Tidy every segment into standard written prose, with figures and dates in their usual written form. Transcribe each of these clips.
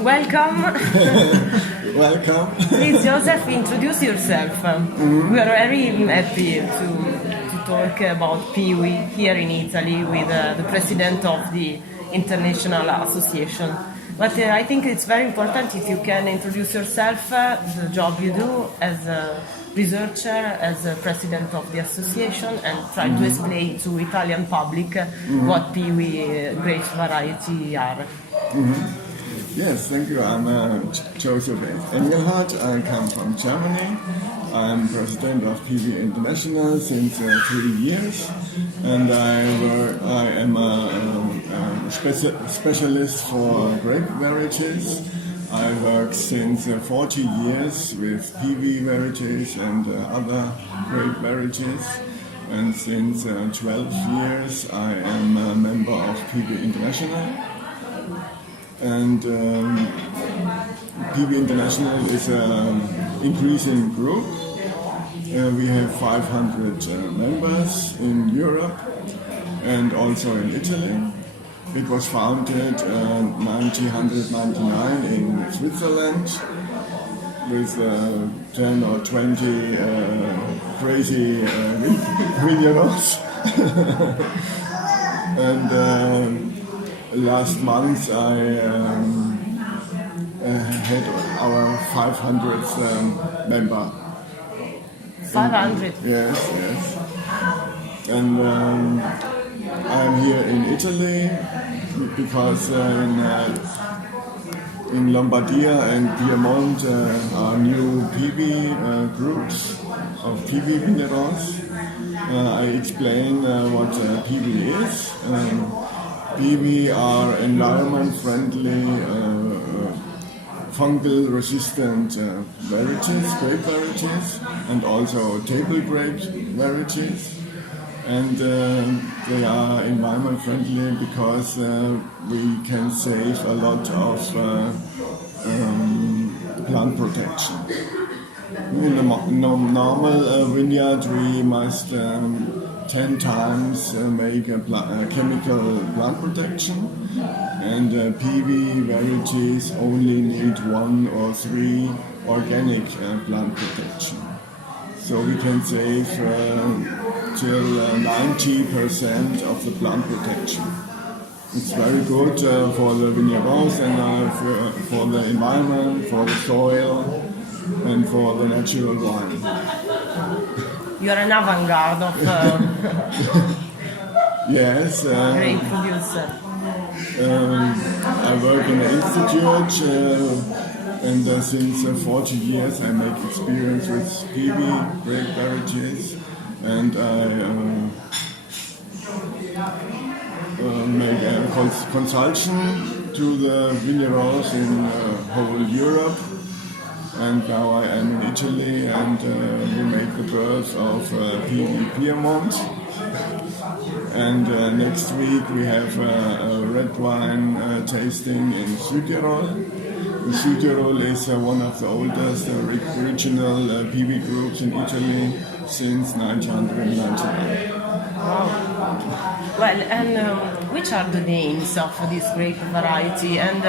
Welcome. Welcome. Please, Josef, introduce yourself. We are very happy to talk about Piwi here in Italy with the president of the International Association. But I think it's very important if you can introduce yourself, the job you do as a researcher, as a president of the association, and try to explain to Italian public what Piwi grape variety are. Yes, thank you. I'm Josef Engelhart. I come from Germany. I'm president of Piwi International since 3 years, and I am a specialist for grape varieties. I work since 40 years with Piwi varieties and other grape varieties, and since 12 years I am a member of Piwi International. And Piwi International is an increasing group. We have 500 members in Europe and also in Italy. It was founded in 1999 in Switzerland with 10 or 20 crazy vineyards. And last month I had our 500th member. 500? Yes. And I'm here in Italy because in Lombardia and Piemonte are new Piwi groups of Piwi vineyards. I explain what Piwi is. Piwi are environment-friendly, fungal-resistant varieties, grape varieties, and also table grape varieties. And they are environment-friendly because we can save a lot of plant protection. In a normal vineyard, we must 10 times make a chemical plant protection, and Piwi varieties only need 1 or 3 organic plant protection. So we can save till 90% of the plant protection. It's very good for the vineyards and for the environment, for the soil, and for the natural wine. You are an avant-garde of yes. grape producer. I work in an institute, and since 40 years I make experience with Piwi grape varieties, and I make a consultation to the vineyards in whole Europe. And now I am in Italy, and we make the birth of Piwi Piemonte. And next week we have a red wine tasting in Südtirol. Südtirol is one of the oldest regional Piwi groups in Italy since 1999. Wow. Well, and which are the names of this grape variety, and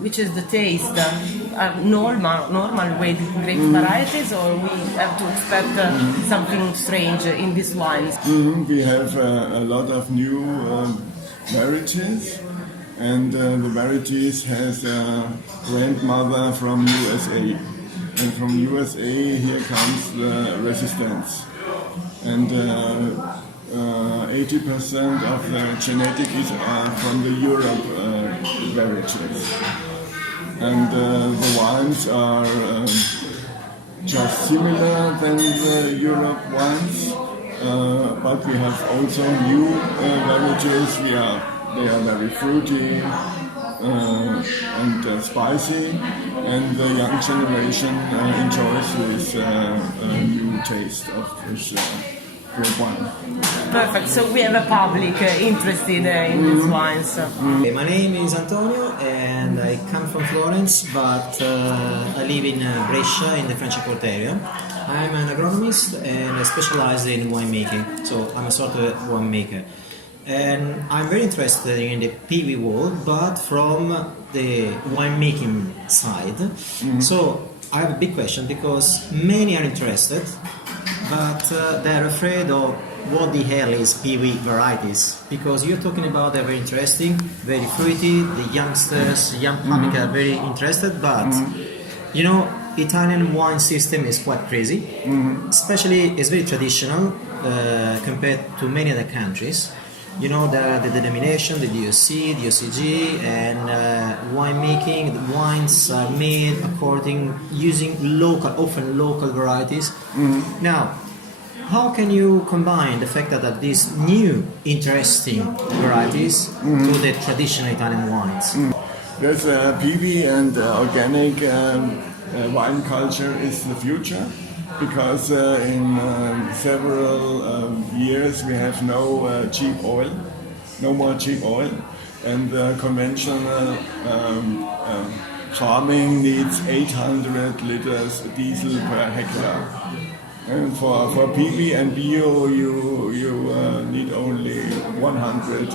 which is the taste? Normal with grape varieties, or we have to expect something strange in these wines? We have a lot of new varieties, and the varieties has a grandmother from USA, and from USA here comes the resistance, and 80% of the genetic is from the Europe varieties. And the wines are just similar than the Europe wines, but we have also new varieties. They are very fruity and spicy, and the young generation enjoys this new taste of this grape wine. Perfect. So we have a public interested in these wines. My name is Antonio, and I come from Florence, but I live in Brescia in the French Quarter area. I'm an agronomist and I specialize in winemaking, so I'm a sort of winemaker. And I'm very interested in the Piwi world, but from the winemaking side. So I have a big question, because many are interested, but they're afraid of what the hell is Piwi varieties. Because you're talking about they're very interesting, very fruity, the youngsters, young public are very interested, but you know, Italian wine system is quite crazy, especially it's very traditional compared to many other countries. You know, the denomination, the DOC, the OCG, and winemaking, the wines are made using often local varieties. Now, how can you combine the fact that these new interesting varieties to the traditional Italian wines? There's Piwi and organic wine culture is the future, because in several years we have no cheap oil, no more cheap oil, and conventional farming needs 800 liters diesel per hectare. And for Piwi and bio, you need only 100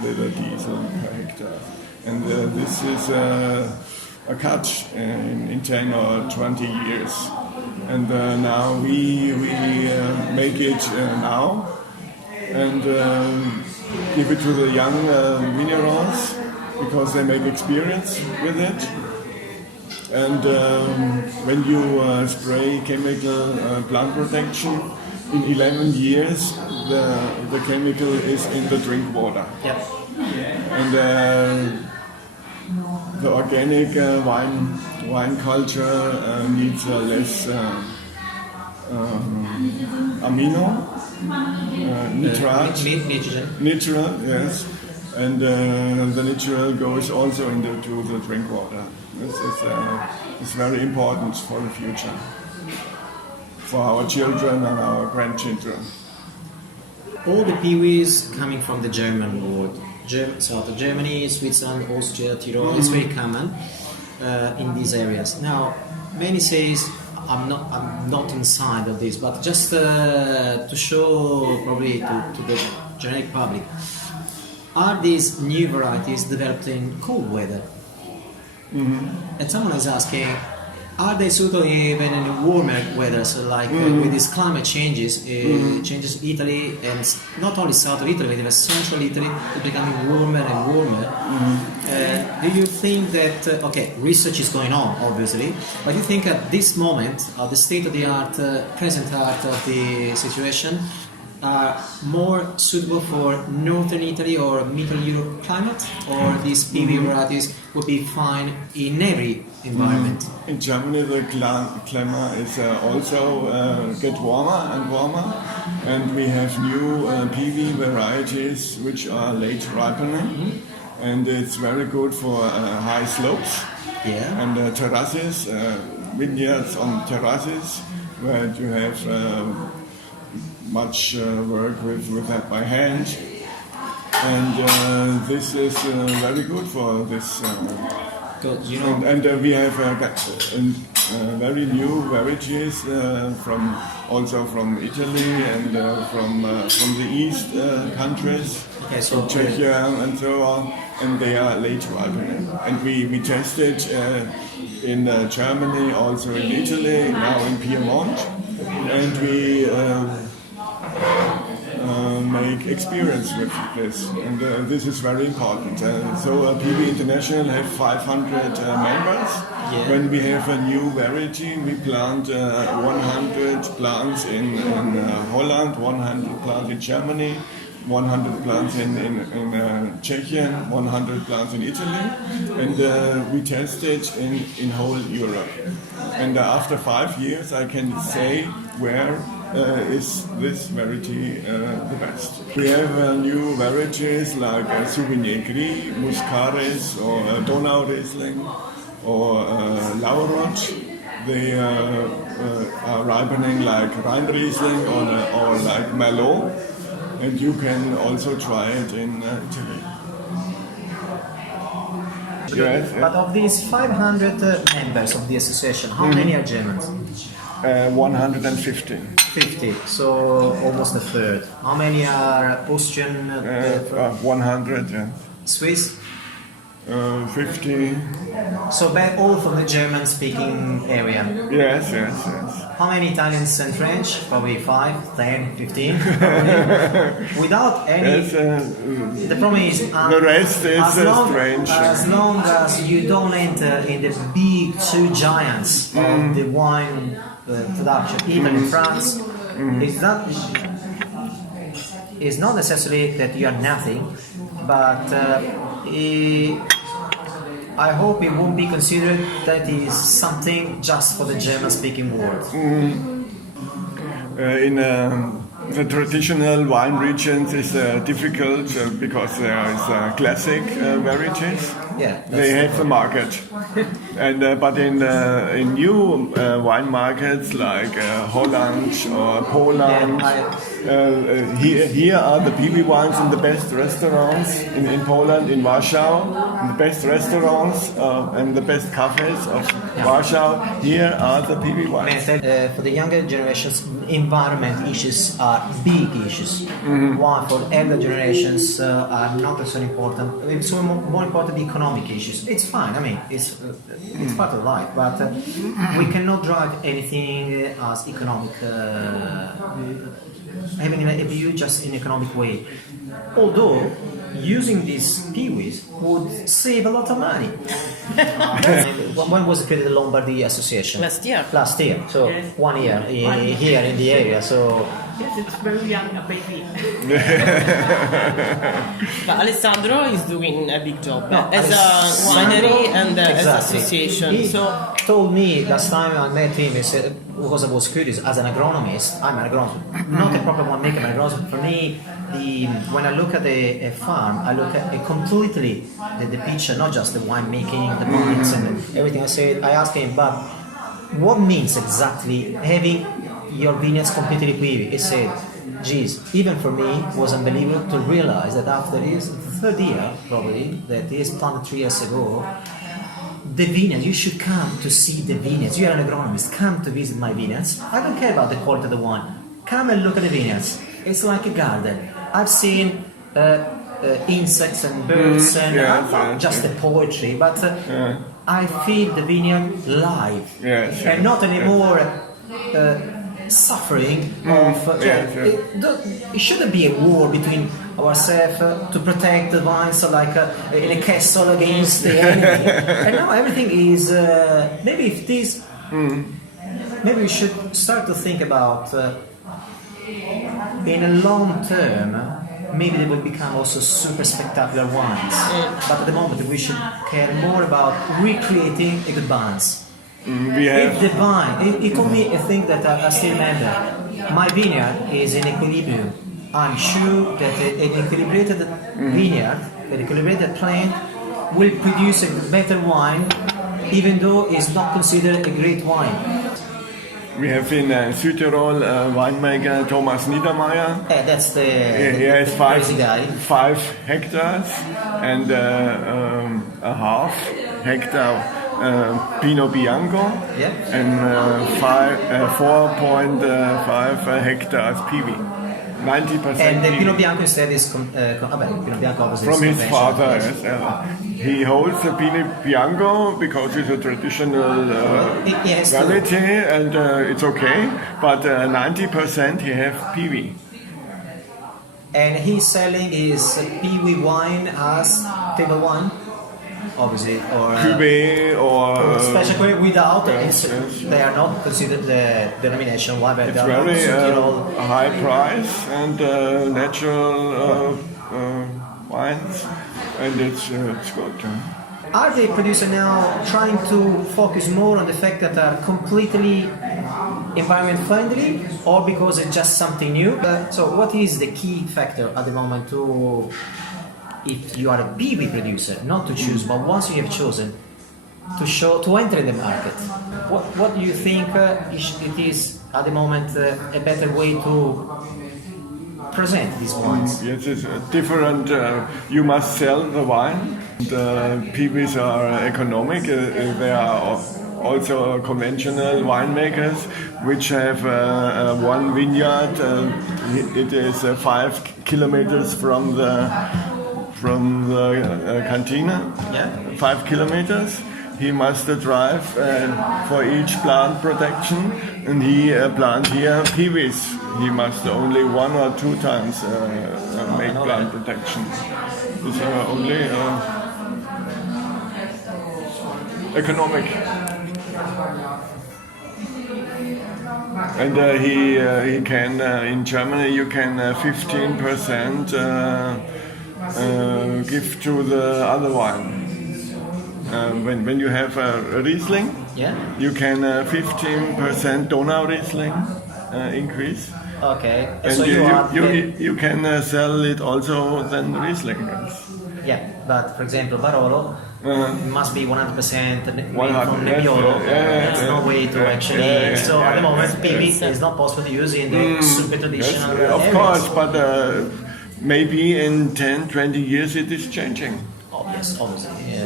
liter diesel per hectare, and this is a cut in 10 or 20 years. And now we make it now and give it to the young vignerons, because they make experience with it. And when you spray chemical plant protection, in 11 years the chemical is in the drink water. Yep. And the organic wine culture needs less amino, nitrate, natural, yes, and the natural goes also into the drink water. This is very important for the future, for our children and our grandchildren. All the Piwis coming from the German world. South of Germany, Switzerland, Austria, Tyrol, it's very common in these areas. Now, many says I'm not inside of this, but just to show probably to the generic public, are these new varieties developed in cold weather? And someone is asking, are they suitable even in warmer weather? So like with these climate changes, changes Italy, and not only south of Italy, but even central Italy, it's becoming warmer and warmer. Do you think that, okay, research is going on, obviously, but do you think at this moment, the state of the art, present art of the situation, are more suitable for northern Italy or middle Europe climate, or these Piwi varieties would be fine in every environment? In Germany, the climate is also get warmer and warmer, and we have new Piwi varieties which are late ripening, and it's very good for high slopes and terraces, vineyards on terraces, where you have much work with that by hand, and this is very good for this. You know, and we have very new varieties also from Italy and from the east countries, from Czechia and so on, and they are late ripening. And we tested in Germany, also in Italy, now in Piemonte, and we make experience with this, and this is very important. So Piwi International have 500 members. When we have a new variety, we plant 100 plants in Holland, 100 plants in Germany, 100 plants in Czechia, 100 plants in Italy, and we test it in whole Europe. And after 5 years, I can say where is this variety the best. We have new varieties like Sauvignon Gris, Muscaris, or Donau Riesling, or Laurot. They are ripening like Rhine Riesling or like Merlot, and you can also try it in Italy. Yes, but of these 500 members of the association, how many are Germans? 115. 50, so almost a third. How many are Austrian? 100, yeah. Swiss? 50. So back all from the German-speaking area. Yes. How many Italians and French? Probably 5, 10, 15. Without any. Yes, The problem is the rest is strange. As long as you don't enter in the big two giants of the wine production, Italy and France, it's not necessarily that you are nothing, but I hope it won't be considered that is something just for the German-speaking world. In the traditional wine regions is difficult because there is classic varieties. Yeah, They have the market, and but in new wine markets like Holland or Poland, here are the Piwi wines in the best restaurants in Poland, in Warsaw, in the best restaurants and the best cafes of Warsaw. Here are the Piwi wines. For the younger generations, environment issues are big issues. While for elder generations are not so important. It's more important economic issues. It's fine. I mean, it's part of life, but we cannot drive anything as economic. Having a view just in economic way. Although using these Piwis would save a lot of money. When was created the Lombardia Association? Last year. Last year, so Yes. 1 year here in the area. So Yes, it's very young, a baby. But Alessandro is doing a big job No, as a winery and as Exactly. association. He So told me last time I met him, he said, because I was curious, as an agronomist, I'm an agronomist, not a proper winemaker, I'm an agronomist. For me, when I look at a farm, I look at completely the picture, not just the winemaking, the vines and everything. I asked him, but what means exactly having your vineyards completely Piwi? He said, geez, even for me it was unbelievable to realize that after his third year, probably, that he has planted 3 years ago, the vineyards, you should come to see the vineyards. You are an agronomist, come to visit my vineyards. I don't care about the quality of the wine. Come and look at the vineyards. It's like a garden. I've seen insects and birds and not just the poetry, but I feel the vineyard live and not anymore suffering of. It shouldn't be a war between ourselves to protect the vines, like in a castle against the enemy. And now everything is maybe if this. Maybe we should start to think about in a long term. Maybe they will become also super spectacular wines. But at the moment we should care more about recreating a good vines. If the vine, he told me a thing that I still remember. My vineyard is in equilibrium. I'm sure that an equilibrated vineyard, an equilibrated plant, will produce a better wine, even though it's not considered a great wine. We have in Südtirol winemaker Thomas Niedermeyer. That's the He has crazy guy. 5 hectares and a half hectare Pinot Bianco and 4.5 hectares Piwi. 90% And the Piwi. Pinot Bianco instead is Pinot Bianco obviously From is his conventional, father, yes. yes. He holds the Pinot Bianco because it's a traditional variety and it's okay, but 90% he have Piwi. And he's selling his Piwi wine as table wine, obviously, or Cuvée or special cuvée without. yes. They are not considered the denomination wine, but it's they are very Südtirol. high price and natural wines, and it's good. Are they producer now trying to focus more on the fact that are completely environment friendly, or because it's just something new? So what is the key factor at the moment to, if you are a Piwi producer, not to choose, but once you have chosen, to enter in the market? What do you think it is at the moment a better way to present these wines? Yes, it's different. You must sell the wine. The Piwis are economic. They are also conventional winemakers, which have one vineyard. It is 5 kilometers from the cantina. Yeah. 5 kilometers. He must drive for each plant protection, and he plant here Piwis. He must only 1 or 2 times make plant protection. It's only economic. And he can in Germany you can 15% give to the other wine. When you have a Riesling, Yeah. you can 15% Donau Riesling increase. Okay. And So you can sell it also than Riesling. yeah, but for example, Barolo must be 100% made 100%, from Nebbiolo. yeah, There's no way to actually. yeah, so yeah, at the moment, yeah. Piwi is not possible to use in the super traditional Yes, of areas. course, but maybe in 10, 20 years it is changing. Oh, yes, obviously. Yeah.